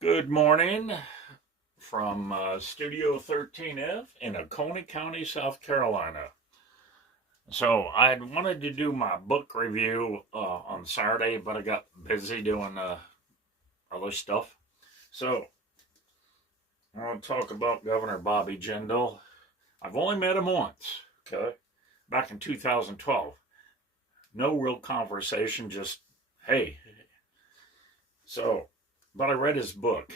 Good morning from Studio 13F in Oconee County, South Carolina. So I wanted to do my book review on Saturday, but I got busy doing other stuff. So I want to talk about Governor Bobby Jindal. I've only met him once, okay, back in 2012. No real conversation, just hey. So, but I read his book,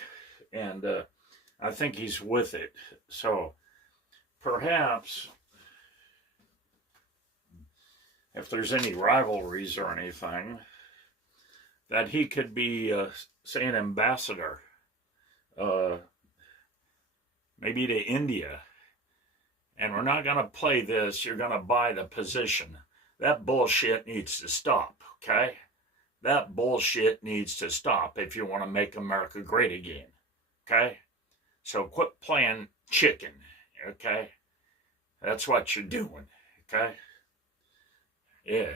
and I think he's with it. So perhaps if there's any rivalries or anything, that he could be, say, an ambassador, uh, maybe to India. And we're not going to play this. You're going to buy the position. That bullshit needs to stop, okay? That bullshit needs to stop if you want to make America great again, okay? So quit playing chicken, okay? That's what you're doing, okay? Yeah.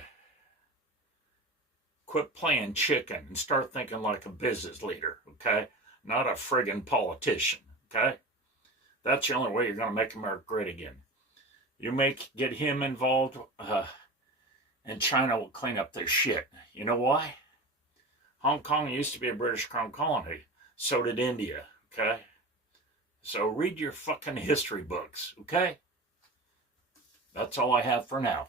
Quit playing chicken and start thinking like a business leader, okay? Not a friggin' politician, okay? That's the only way you're going to make America great again. You get him involved, and China will clean up their shit. You know why? Hong Kong used to be a British crown colony. So did India, okay? So read your fucking history books, okay? That's all I have for now.